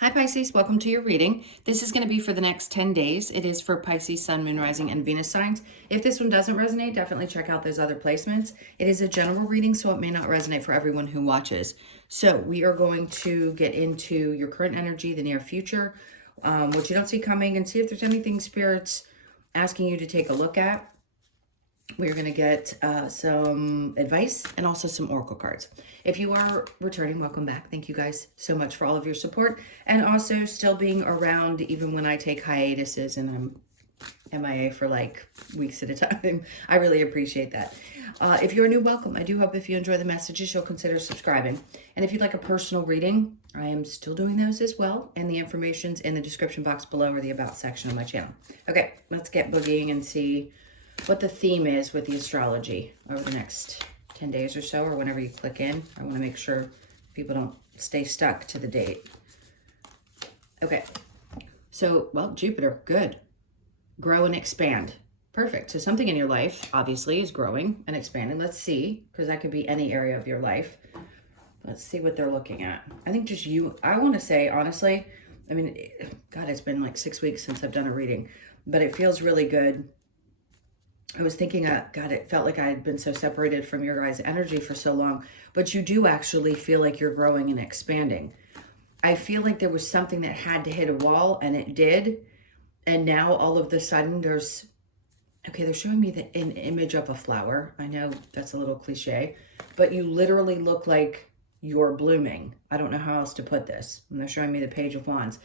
Hi Pisces, welcome to your reading. This is going to be for the next 10 days. It is for Pisces, Sun, Moon, Rising, and Venus signs. If this one doesn't resonate, definitely check out those other placements. It is a general reading, so it may not resonate for everyone who watches. So we are going to get into your current energy, the near future, what you don't see coming, and see if there's anything Spirit's asking you to take a look at. We're going to get some advice and also some oracle cards. If you are returning, welcome back. Thank you guys so much for all of your support and also still being around even when I take hiatuses and I'm MIA for like weeks at a time. I really appreciate that. If you're new, welcome. I do hope if you enjoy the messages, you'll consider subscribing. And if you'd like a personal reading, I am still doing those as well. And the information's in the description box below or the About section of my channel. Okay, let's get boogieing and see what the theme is with the astrology over the next 10 days or so, or whenever you click in. I want to make sure people don't stay stuck to the date. Okay, so, well, Jupiter, good. Grow and expand. Perfect. So something in your life, obviously, is growing and expanding. Let's see, because that could be any area of your life. Let's see what they're looking at. I think just you, I want to say, honestly, I mean, God, it's been like 6 weeks since I've done a reading, but it feels really good. I was thinking, God, it felt like I had been so separated from your guys' energy for so long, but you do actually feel like you're growing and expanding. I feel like there was something that had to hit a wall, and it did. And now all of a sudden there's, okay, they're showing me an image of a flower. I know that's a little cliche, but you literally look like you're blooming. I don't know how else to put this. And they're showing me the Page of Wands.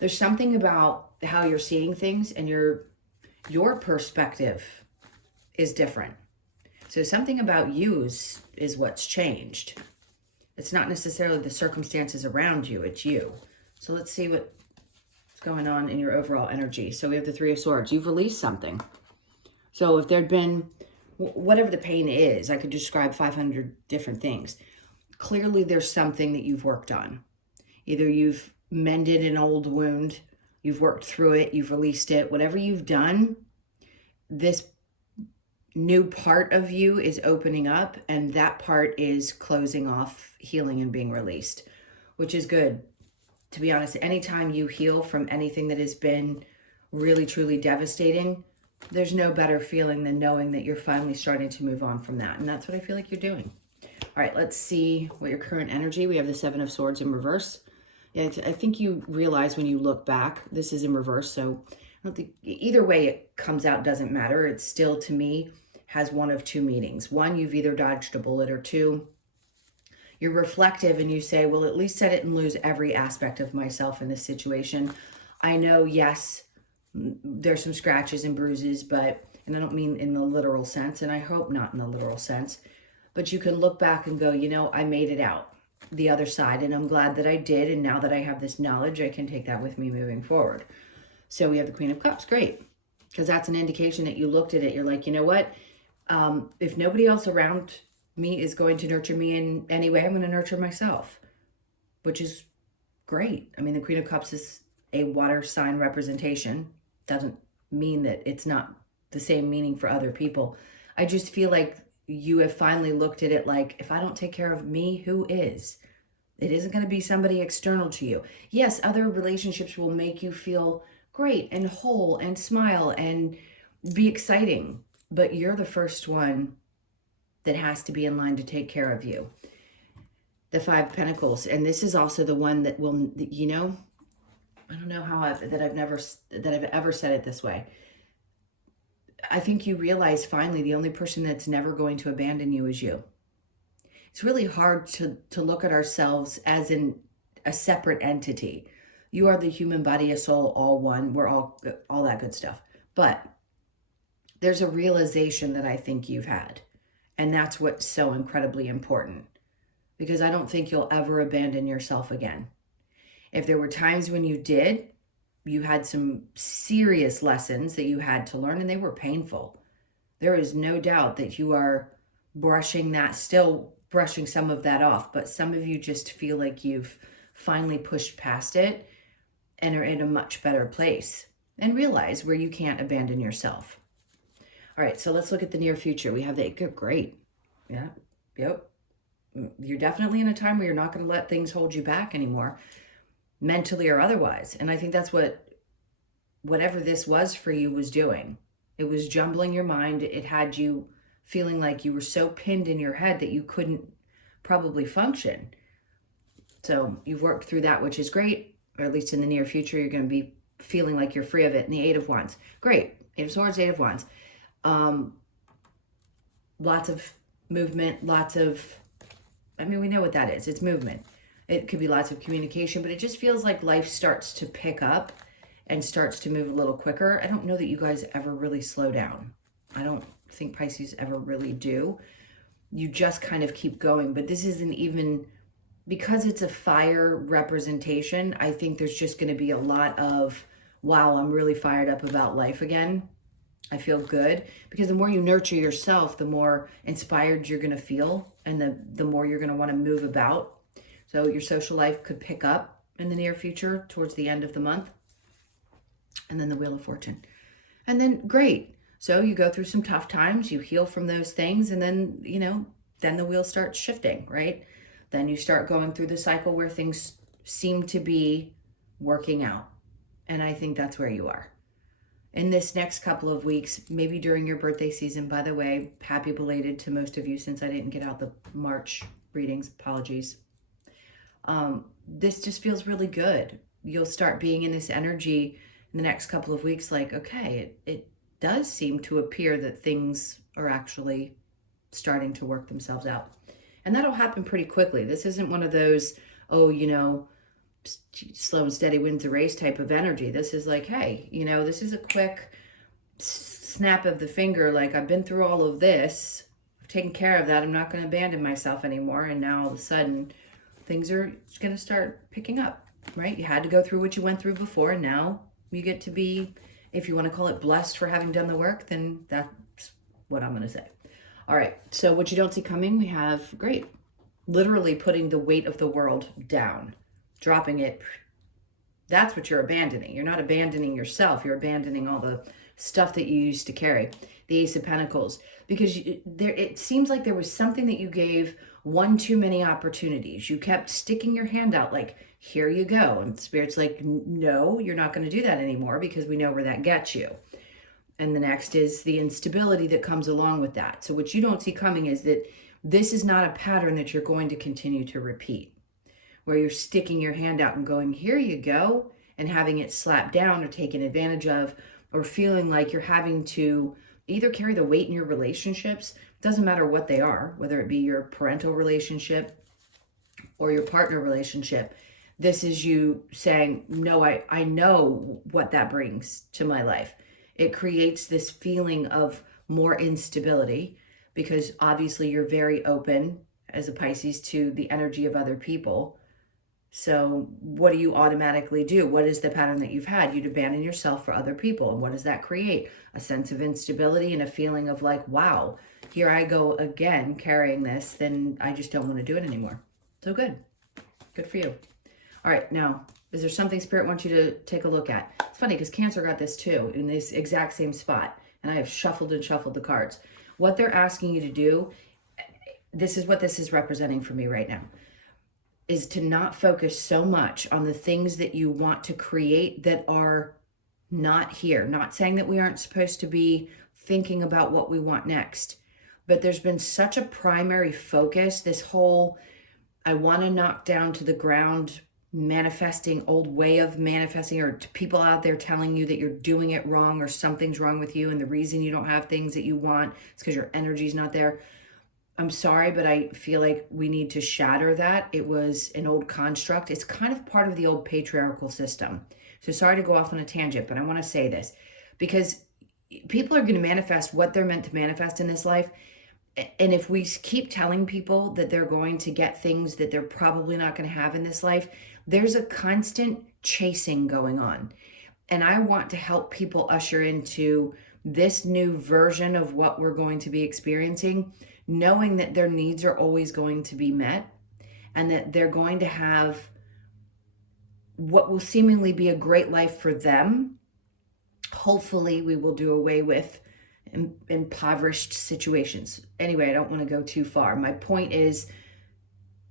There's something about how you're seeing things and your perspective is different. So something about you is what's changed. It's not necessarily the circumstances around you, it's you. So let's see what's going on in your overall energy. So we have the Three of Swords. You've released something. So if there'd been, whatever the pain is, I could describe 500 different things. Clearly there's something that you've worked on. Either you've mended an old wound, you've worked through it, you've released it, whatever you've done, this new part of you is opening up, and that part is closing off, healing, and being released, which is good. To be honest, anytime you heal from anything that has been really, truly devastating, there's no better feeling than knowing that you're finally starting to move on from that. And that's what I feel like you're doing. All right, let's see what your current energy. We have the Seven of Swords in reverse. Yeah, I think you realize when you look back, this is in reverse. So I don't think either way it comes out doesn't matter. It's still, to me, has one of two meanings. One, you've either dodged a bullet, or two, you're reflective and you say, well, at least set it and lose every aspect of myself in this situation. I know, yes, there's some scratches and bruises, but, and I don't mean in the literal sense, and I hope not in the literal sense, but you can look back and go, you know, I made it out the other side, and I'm glad that I did, and now that I have this knowledge, I can take that with me moving forward. So we have the Queen of Cups, great, because that's an indication that you looked at it, you're like, you know what, if nobody else around me is going to nurture me in any way, I'm going to nurture myself, which is great. I mean, the Queen of Cups is a water sign representation. Doesn't mean that it's not the same meaning for other people. I just feel like you have finally looked at it like, if I don't take care of me, who is? It isn't going to be somebody external to you. Yes, other relationships will make you feel great and whole and smile and be exciting, but you're the first one that has to be in line to take care of you. The Five of Pentacles, and this is also the one that will, you know, I don't know how I've ever said it this way. I think you realize finally the only person that's never going to abandon you is you. It's really hard to look at ourselves as a separate entity. You are the human body, a soul, all one. We're all that good stuff. But there's a realization that I think you've had. And that's what's so incredibly important, because I don't think you'll ever abandon yourself again. If there were times when you did, you had some serious lessons that you had to learn, and they were painful. There is no doubt that you are still brushing some of that off, but some of you just feel like you've finally pushed past it and are in a much better place and realize where you can't abandon yourself. All right, so let's look at the near future. We have the great. Yeah, yep. You're definitely in a time where you're not going to let things hold you back anymore. mentally or otherwise. And I think that's what whatever this was for you was doing. It was jumbling your mind. It had you feeling like you were so pinned in your head that you couldn't probably function. So you've worked through that, which is great, or at least in the near future, you're going to be feeling like you're free of it. And the Eight of Wands, great. Eight of Swords, Eight of Wands. Lots of movement, lots of, I mean, we know what that is. It's movement. It could be lots of communication, but it just feels like life starts to pick up and starts to move a little quicker. I don't know that you guys ever really slow down. I don't think Pisces ever really do. You just kind of keep going, but this isn't even, because it's a fire representation, I think there's just going to be a lot of, wow, I'm really fired up about life again. I feel good, because the more you nurture yourself, the more inspired you're going to feel, and the more you're going to want to move about. So your social life could pick up in the near future towards the end of the month. And then the Wheel of Fortune. And then great. So you go through some tough times, you heal from those things, and then, you know, then the wheel starts shifting, right? Then you start going through the cycle where things seem to be working out. And I think that's where you are. In this next couple of weeks, maybe during your birthday season, by the way, happy belated to most of you since I didn't get out the March readings, apologies. This just feels really good. You'll start being in this energy in the next couple of weeks, like, okay, it does seem to appear that things are actually starting to work themselves out. And that'll happen pretty quickly. This isn't one of those, oh, you know, slow and steady wins the race type of energy. This is like, hey, you know, this is a quick snap of the finger. Like, I've been through all of this, I've taken care of that. I'm not going to abandon myself anymore. And now all of a sudden things are going to start picking up, right? You had to go through what you went through before, and now you get to be, if you want to call it blessed for having done the work, then that's what I'm going to say. All right. So what you don't see coming, we have, great, literally putting the weight of the world down, dropping it. That's what you're abandoning. You're not abandoning yourself. You're abandoning all the stuff that you used to carry. The Ace of Pentacles, because it seems like there was something that you gave one too many opportunities. You kept sticking your hand out like, here you go. And Spirit's like, no, you're not going to do that anymore, because we know where that gets you. And the next is the instability that comes along with that. So what you don't see coming is that this is not a pattern that you're going to continue to repeat, where you're sticking your hand out and going, here you go, and having it slapped down or taken advantage of, or feeling like you're having to either carry the weight in your relationships, doesn't matter what they are, whether it be your parental relationship or your partner relationship. This is you saying, no, I know what that brings to my life. It creates this feeling of more instability, because obviously you're very open as a Pisces to the energy of other people. So what do you automatically do? What is the pattern that you've had? You'd abandon yourself for other people. And what does that create? A sense of instability and a feeling of like, wow, here I go again carrying this. Then I just don't want to do it anymore. So good. Good for you. All right. Now, is there something Spirit wants you to take a look at? It's funny because Cancer got this too in this exact same spot. And I have shuffled and shuffled the cards. What they're asking you to do, this is what this is representing for me right now, is to not focus so much on the things that you want to create that are not here. Not saying that we aren't supposed to be thinking about what we want next, but there's been such a primary focus, this whole, I want to knock down to the ground manifesting, old way of manifesting, or to people out there telling you that you're doing it wrong or something's wrong with you, and the reason you don't have things that you want is because your energy's not there. I'm sorry, but I feel like we need to shatter that. It was an old construct. It's kind of part of the old patriarchal system. So sorry to go off on a tangent, but I want to say this because people are going to manifest what they're meant to manifest in this life. And if we keep telling people that they're going to get things that they're probably not going to have in this life, there's a constant chasing going on. And I want to help people usher into this new version of what we're going to be experiencing, knowing that their needs are always going to be met and that they're going to have what will seemingly be a great life for them. Hopefully we will do away with impoverished situations. Anyway, I don't want to go too far. My point is,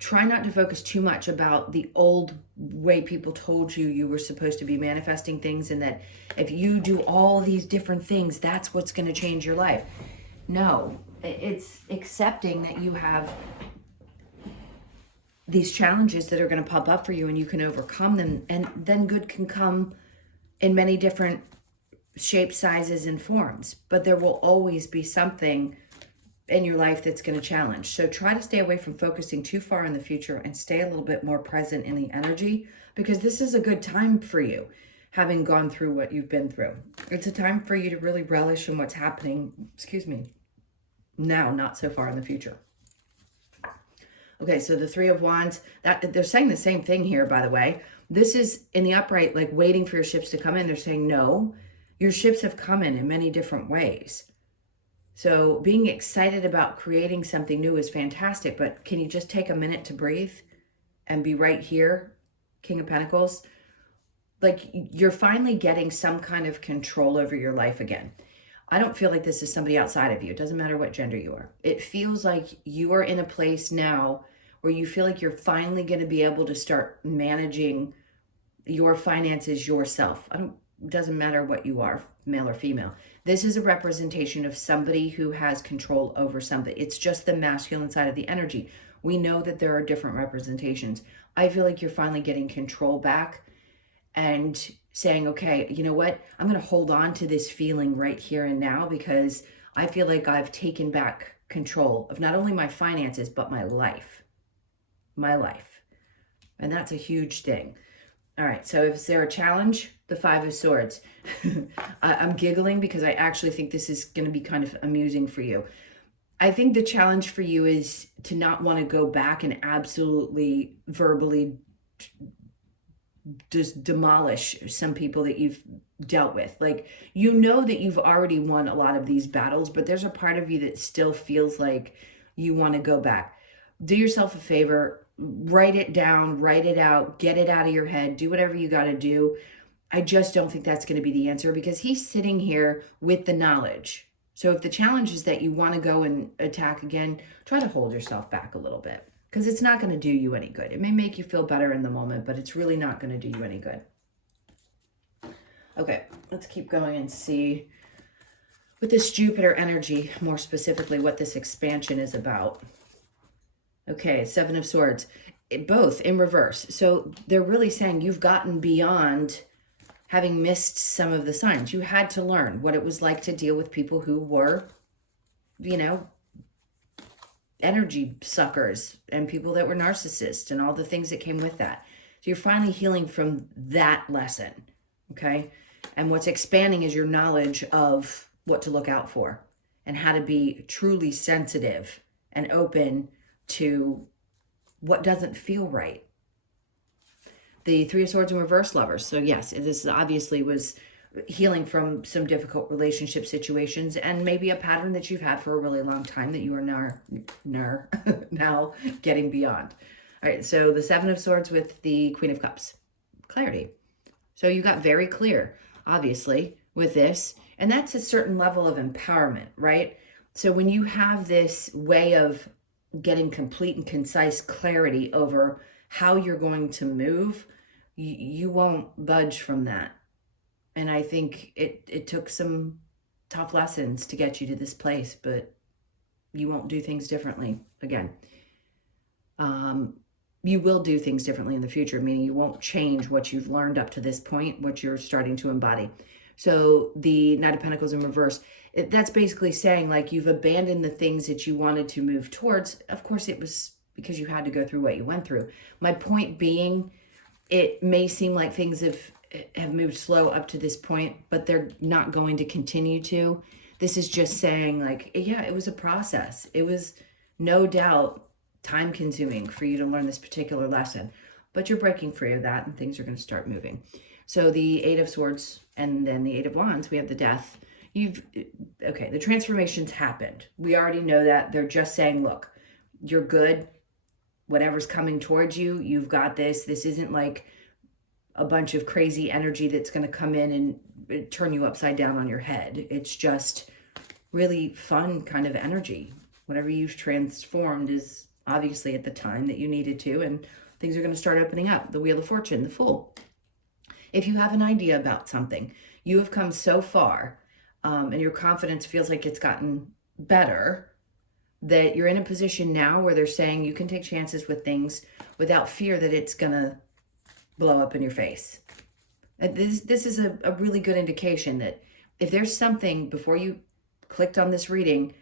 try not to focus too much about the old way people told you you were supposed to be manifesting things, and that if you do all these different things, that's what's going to change your life. No, it's accepting that you have these challenges that are going to pop up for you and you can overcome them, and then good can come in many different shapes, sizes, and forms. But there will always be something in your life that's going to challenge. So try to stay away from focusing too far in the future and stay a little bit more present in the energy, because this is a good time for you, having gone through what you've been through. It's a time for you to really relish in what's happening, now, not so far in the future. Okay, so the Three of Wands, that they're saying the same thing here, by the way. This is in the upright, like waiting for your ships to come in. They're saying, no, your ships have come in many different ways. So being excited about creating something new is fantastic, but can you just take a minute to breathe and be right here, King of Pentacles? Like, you're finally getting some kind of control over your life again. I don't feel like this is somebody outside of you. It doesn't matter what gender you are. It feels like you are in a place now where you feel like you're finally going to be able to start managing your finances yourself. It doesn't matter what you are, male or female. This is a representation of somebody who has control over something. It's just the masculine side of the energy. We know that there are different representations. I feel like you're finally getting control back and saying, okay, you know what? I'm going to hold on to this feeling right here and now, because I feel like I've taken back control of not only my finances, but my life. My life. And that's a huge thing. All right, so is there a challenge? The Five of Swords. I'm giggling because I actually think this is going to be kind of amusing for you. I think the challenge for you is to not want to go back and absolutely verbally just demolish some people that you've dealt with. Like, you know that you've already won a lot of these battles, but there's a part of you that still feels like you want to go back. Do yourself a favor. Write it down, write it out, get it out of your head, do whatever you got to do. I just don't think that's going to be the answer, because he's sitting here with the knowledge. So if the challenge is that you want to go and attack again, try to hold yourself back a little bit, because it's not going to do you any good. It may make you feel better in the moment, but it's really not going to do you any good. Okay, let's keep going and see with this Jupiter energy, more specifically, what this expansion is about. Okay, Seven of Swords, both in reverse. So they're really saying you've gotten beyond having missed some of the signs. You had to learn what it was like to deal with people who were, energy suckers, and people that were narcissists, and all the things that came with that. So you're finally healing from that lesson, okay? And what's expanding is your knowledge of what to look out for and how to be truly sensitive and open to what doesn't feel right. The Three of Swords in reverse, Lovers. So yes, this obviously was healing from some difficult relationship situations, and maybe a pattern that you've had for a really long time that you are now getting beyond. All right, so the Seven of Swords with the Queen of Cups. Clarity. So you got very clear, obviously, with this, and that's a certain level of empowerment, right? So when you have this way of getting complete and concise clarity over how you're going to move, you won't budge from that. And I think it took some tough lessons to get you to this place, but you won't do things differently again. You will do things differently in the future, meaning you won't change what you've learned up to this point, what you're starting to embody. So the Knight of Pentacles in reverse, that's basically saying, like, you've abandoned the things that you wanted to move towards. Of course, it was because you had to go through what you went through. My point being, it may seem like things have moved slow up to this point, but they're not going to continue to. This is just saying, like, yeah, it was a process. It was no doubt time consuming for you to learn this particular lesson, but you're breaking free of that and things are going to start moving. So the Eight of Swords and then the Eight of Wands, we have the Death. Okay, the transformations happened. We already know that. They're just saying, look, you're good. Whatever's coming towards you, you've got this. This isn't like a bunch of crazy energy that's going to come in and turn you upside down on your head. It's just really fun kind of energy. Whatever you've transformed is obviously at the time that you needed to, and things are going to start opening up. The Wheel of Fortune, the Fool. If you have an idea about something, you have come so far, and your confidence feels like it's gotten better, that you're in a position now where they're saying you can take chances with things without fear that it's going to blow up in your face. This is a really good indication that if there's something before you clicked on this reading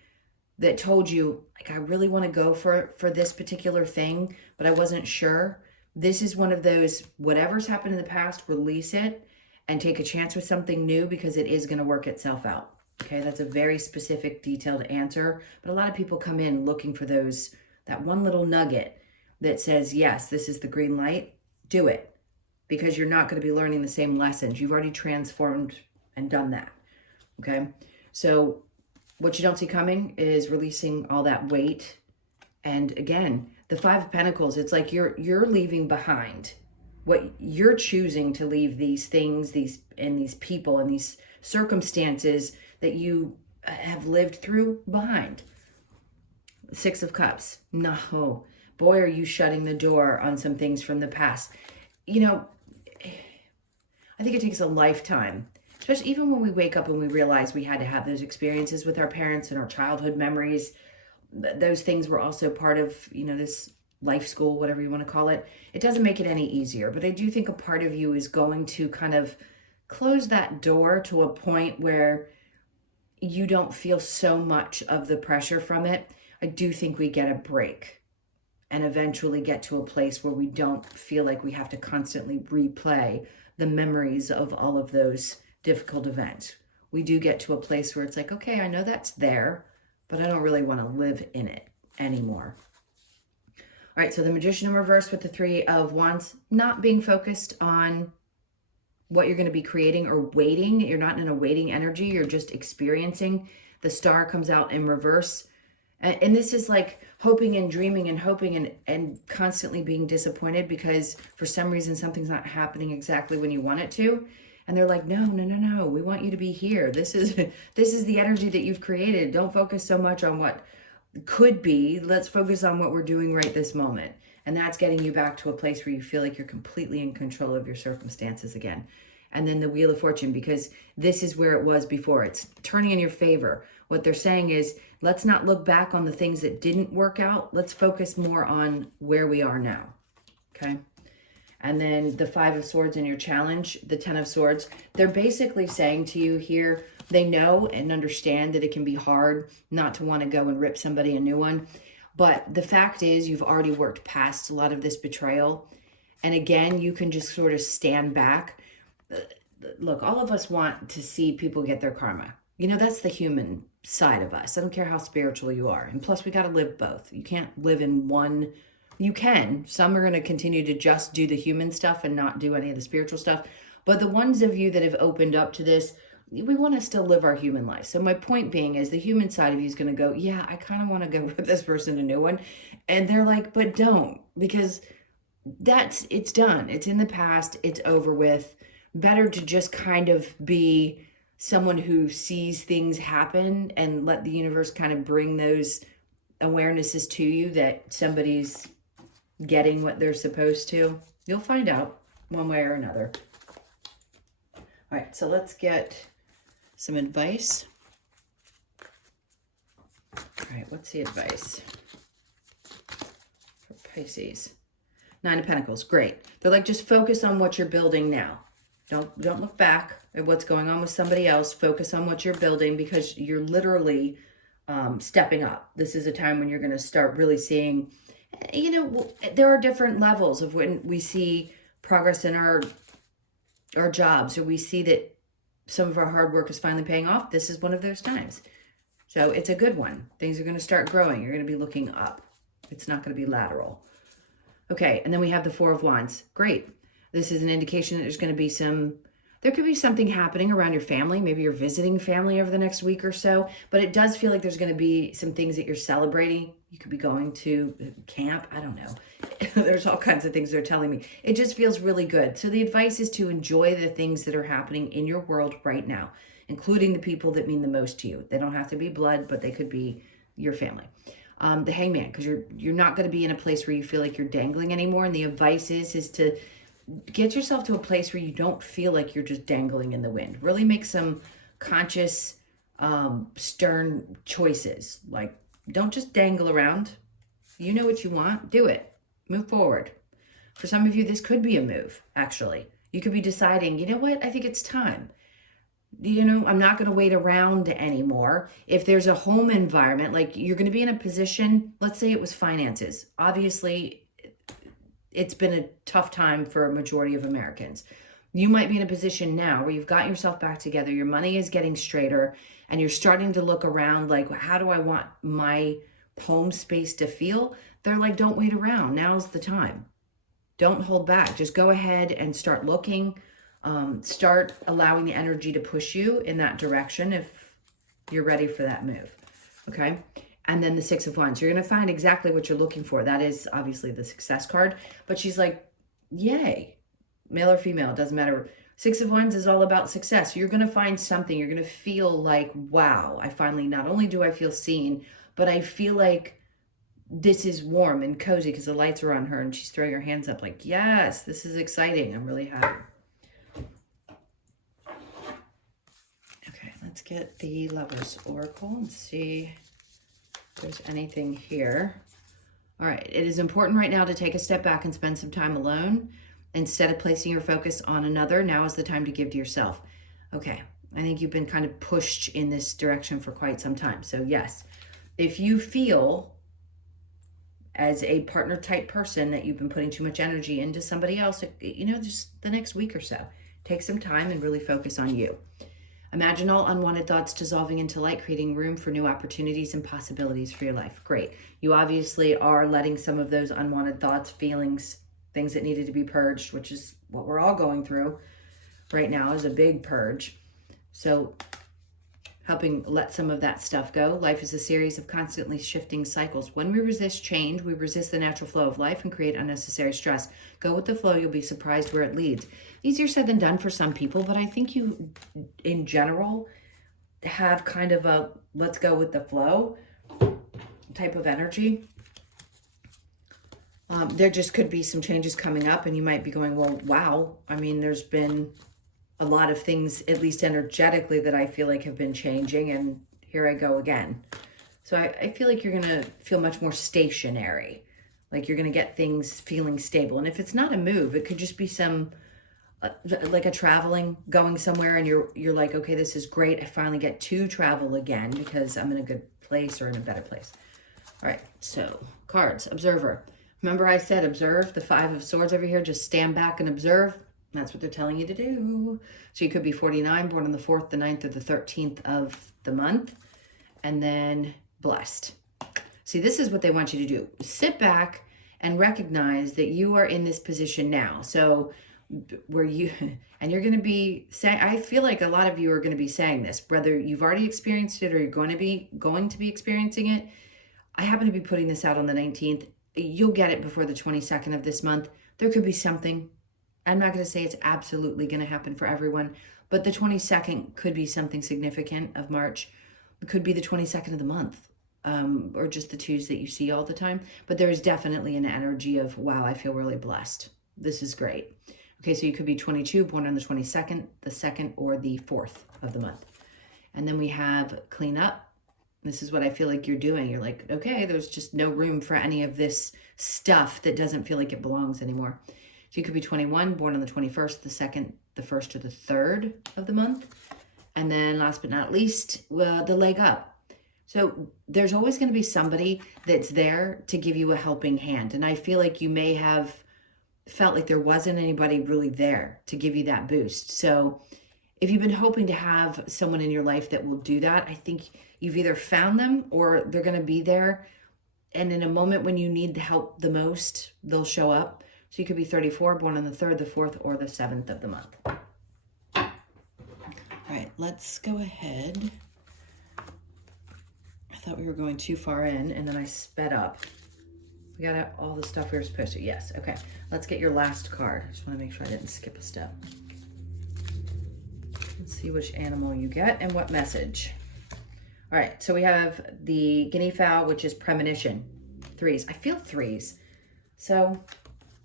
that told you, like, I really want to go for this particular thing, but I wasn't sure, this is one of those, whatever's happened in the past, release it and take a chance with something new, because it is going to work itself out. Okay, that's a very specific, detailed answer, but a lot of people come in looking for that one little nugget that says, yes, this is the green light, do it, because you're not going to be learning the same lessons. You've already transformed and done that. Okay, so what you don't see coming is releasing all that weight. And again, the Five of Pentacles, it's like you're leaving behind what you're choosing to leave, these things, these people and these circumstances that you have lived through behind. Six of Cups. No, boy, are you shutting the door on some things from the past. You know, I think it takes a lifetime, especially even when we wake up and we realize we had to have those experiences with our parents and our childhood memories. Those things were also part of, this life school, whatever you want to call it. It doesn't make it any easier, but I do think a part of you is going to kind of close that door to a point where you don't feel so much of the pressure from it. I do think we get a break and eventually get to a place where we don't feel like we have to constantly replay the memories of all of those difficult events. We do get to a place where it's like, okay, I know that's there, but I don't really want to live in it anymore. All right, so the Magician in reverse with the Three of Wands, not being focused on what you're going to be creating or waiting. You're not in a waiting energy. You're just experiencing. The Star comes out in reverse. And this is like hoping and dreaming and hoping and constantly being disappointed because for some reason something's not happening exactly when you want it to. And they're like, no, we want you to be here. This is the energy that you've created. Don't focus so much on what could be. Let's focus on what we're doing right this moment. And that's getting you back to a place where you feel like you're completely in control of your circumstances again. And then the Wheel of Fortune, because this is where it was before. It's turning in your favor. What they're saying is, let's not look back on the things that didn't work out. Let's focus more on where we are now. Okay. And then the Five of Swords in your challenge, the Ten of Swords, they're basically saying to you here, they know and understand that it can be hard not to want to go and rip somebody a new one. But the fact is, you've already worked past a lot of this betrayal. And again, you can just sort of stand back. Look, all of us want to see people get their karma. That's the human side of us. I don't care how spiritual you are. And plus, we got to live both. You can't live in one. You can. Some are going to continue to just do the human stuff and not do any of the spiritual stuff. But the ones of you that have opened up to this, we want to still live our human life. So my point being is the human side of you is going to go, yeah, I kind of want to go rip this person a new one. And they're like, but don't, because it's done. It's in the past. It's over with. Better to just kind of be someone who sees things happen and let the universe kind of bring those awarenesses to you that somebody's getting what they're supposed to. You'll find out one way or another. All right, so let's get some advice. All right, what's the advice for Pisces? Nine of Pentacles, great. They're like, just focus on what you're building now. Don't look back at what's going on with somebody else. Focus on what you're building, because you're literally stepping up. This is a time when you're going to start really seeing, there are different levels of when we see progress in our jobs, or we see that some of our hard work is finally paying off. This is one of those times. So it's a good one. Things are going to start growing. You're going to be looking up. It's not going to be lateral. Okay, and then we have the Four of Wands. Great. This is an indication that there's going to be there could be something happening around your family. Maybe you're visiting family over the next week or so, but it does feel like there's going to be some things that you're celebrating. You could be going to camp. I don't know. There's all kinds of things they're telling me. It just feels really good. So the advice is to enjoy the things that are happening in your world right now, including the people that mean the most to you. They don't have to be blood, but they could be your family. the Hangman, because you're not going to be in a place where you feel like you're dangling anymore. And the advice is to get yourself to a place where you don't feel like you're just dangling in the wind. Really make some conscious, stern choices. Like, don't just dangle around. You know what you want, do it. Move forward. For some of you, this could be a move, actually. You could be deciding, you know what, I think it's time. You know, I'm not going to wait around anymore. If there's a home environment, like you're going to be in a position, let's say it was finances. Obviously, it's been a tough time for a majority of Americans. You might be in a position now where you've got yourself back together, your money is getting straighter, and you're starting to look around like, how do I want my home space to feel? They're like, don't wait around. Now's the time. Don't hold back. Just go ahead and start looking. Start allowing the energy to push you in that direction if you're ready for that move. Okay. And then the Six of Wands, you're going to find exactly what you're looking for. That is obviously the success card, but she's like, yay, male or female, doesn't matter. Six of Wands is all about success. You're going to find something. You're going to feel like, wow, I finally, not only do I feel seen, but I feel like this is warm and cozy because the lights are on her and she's throwing her hands up like, yes, this is exciting. I'm really happy. Okay, let's get the Lover's Oracle and see if there's anything here. All right, it is important right now to take a step back and spend some time alone. Instead of placing your focus on another, now is the time to give to yourself. Okay, I think you've been kind of pushed in this direction for quite some time. So yes, if you feel as a partner type person that you've been putting too much energy into somebody else, you know, just the next week or so, take some time and really focus on you. Imagine all unwanted thoughts dissolving into light, creating room for new opportunities and possibilities for your life. Great. You obviously are letting some of those unwanted thoughts, feelings, things that needed to be purged, which is what we're all going through right now, is a big purge. So helping let some of that stuff go. Life is a series of constantly shifting cycles. When we resist change, we resist the natural flow of life and create unnecessary stress. Go with the flow. You'll be surprised where it leads. Easier said than done for some people, but I think you, in general, have kind of a let's go with the flow type of energy. There just could be some changes coming up and you might be going, well, wow. I mean, there's been a lot of things, at least energetically, that I feel like have been changing, and here I go again. So I feel like you're going to feel much more stationary, like you're going to get things feeling stable. And if it's not a move, it could just be some, like a traveling, going somewhere, and you're like, okay, this is great. I finally get to travel again because I'm in a good place or in a better place. All right, so cards, Observer. Remember I said observe, the Five of Swords over here, just stand back and observe. That's what they're telling you to do. So you could be 49, born on the 4th, the 9th, or the 13th of the month. And then blessed. See, this is what they want you to do. Sit back and recognize that you are in this position now. So where you, and you're going to be saying, I feel like a lot of you are going to be saying this, whether you've already experienced it or you're going to be experiencing it. I happen to be putting this out on the 19th. You'll get it before the 22nd of this month. There could be something. I'm not going to say it's absolutely going to happen for everyone, but the 22nd could be something significant of March. It could be the 22nd of the month, or just the twos that you see all the time. But there is definitely an energy of, wow, I feel really blessed. This is great. Okay, so you could be 22, born on the 22nd, the 2nd, or the 4th of the month. And then we have clean up. This is what I feel like you're doing. You're like, okay, there's just no room for any of this stuff that doesn't feel like it belongs anymore. So you could be 21, born on the 21st, the 2nd, the 1st, or the 3rd of the month. And then last but not least, the leg up. So there's always going to be somebody that's there to give you a helping hand. And I feel like you may have felt like there wasn't anybody really there to give you that boost. So if you've been hoping to have someone in your life that will do that, I think you've either found them or they're going to be there. And in a moment when you need the help the most, they'll show up. So you could be 34, born on the 3rd, the 4th, or the 7th of the month. All right, let's go ahead. I thought we were going too far in, and then I sped up. We got all the stuff we were supposed to. Yes, okay. Let's get your last card. I just want to make sure I didn't skip a step. Let's see which animal you get and what message. All right, so we have the guinea fowl, which is premonition. Threes. I feel threes. So,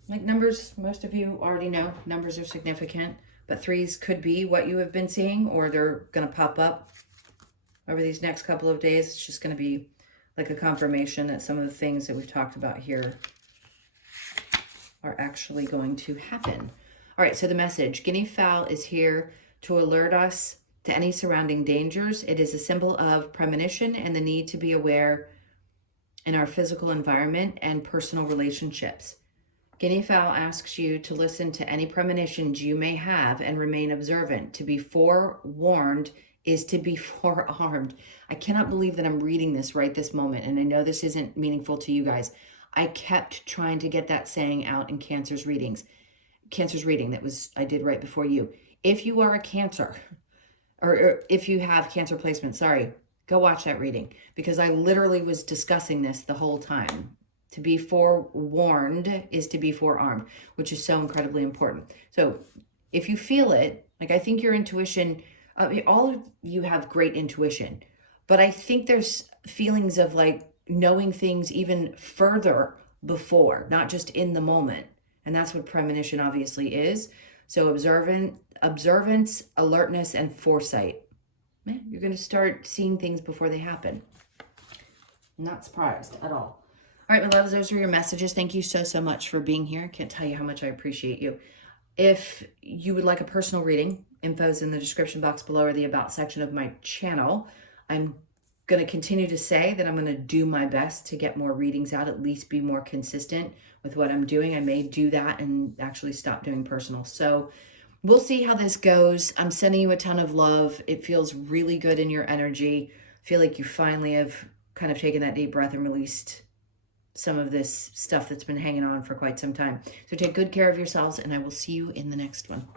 like numbers, most of you already know numbers are significant, but threes could be what you have been seeing, or they're going to pop up over these next couple of days. It's just going to be like a confirmation that some of the things that we've talked about here are actually going to happen. All right, so the message, guinea fowl is here to alert us to any surrounding dangers. It is a symbol of premonition and the need to be aware in our physical environment and personal relationships. Guinea fowl asks you to listen to any premonitions you may have and remain observant. To be forewarned is to be forearmed. I cannot believe that I'm reading this right this moment, and I know this isn't meaningful to you guys. I kept trying to get that saying out in Cancer's reading that was I did right before you. If you are a Cancer, or if you have Cancer placement, sorry, go watch that reading, because I literally was discussing this the whole time. To be forewarned is to be forearmed, which is so incredibly important. So if you feel it, like I think your intuition, all of you have great intuition, but I think there's feelings of like knowing things even further before, not just in the moment. And that's what premonition obviously is. So observance, alertness, and foresight. Man, you're going to start seeing things before they happen. I'm not surprised at all. All right, my loves, those are your messages. Thank you so, so much for being here. I can't tell you how much I appreciate you. If you would like a personal reading, info's in the description box below or the about section of my channel. I'm going to continue to say that I'm going to do my best to get more readings out, at least be more consistent with what I'm doing. I may do that and actually stop doing personal. So we'll see how this goes. I'm sending you a ton of love. It feels really good in your energy. I feel like you finally have kind of taken that deep breath and released some of this stuff that's been hanging on for quite some time. So take good care of yourselves, and I will see you in the next one.